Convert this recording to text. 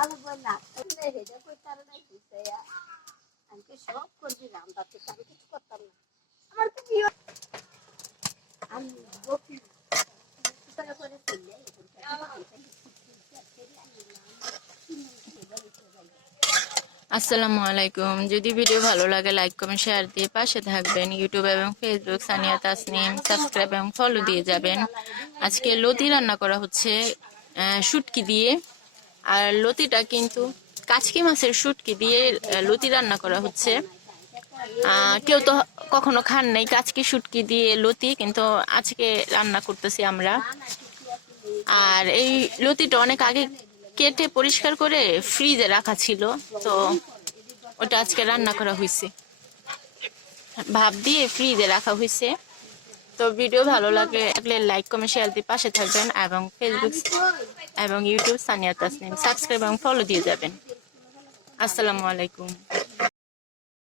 আলু বললাম আমি সব করবি রান্না থেকে আমি কিছু করতাম না আমার তো বিয়ে আমি বকি করে চলে আসসালামু আলাইকুম। যদি ভিডিও ভালো লাগে লাইক কমেন্ট শেয়ার দিয়ে পাশে থাকবেন। ইউটিউব এবং ফেসবুক সানিয়া তাসনিম সাবস্ক্রাইব এবং ফলো দিয়ে যাবেন। আজকে লতি রান্না করা হচ্ছে শুটকি দিয়ে। আর লতিটা কিন্তু কাচকি মাছের শুটকি দিয়ে লতি রান্না করা হচ্ছে। কেউ তো কখনো খান নাই কাচকি শুটকি দিয়ে লতি, কিন্তু আজকে রান্না করতেছি আমরা। আর এই লতিটা অনেক আগে কেটে পরিষ্কার করে ফ্রিজে রাখা ছিল, তো ওটা আজকে রান্না করা হয়েছে, ভাপ দিয়ে ফ্রিজে রাখা হয়েছে। তো ভিডিও ভালো লাগলে লাইক কমেন্ট শেয়ার দিয়ে পাশে থাকবেন এবং ফেসবুক এবং ইউটিউব সানিয়া তাসনিম সাবস্ক্রাইব এবং ফলো দিয়ে যাবেন। আসসালামু আলাইকুম।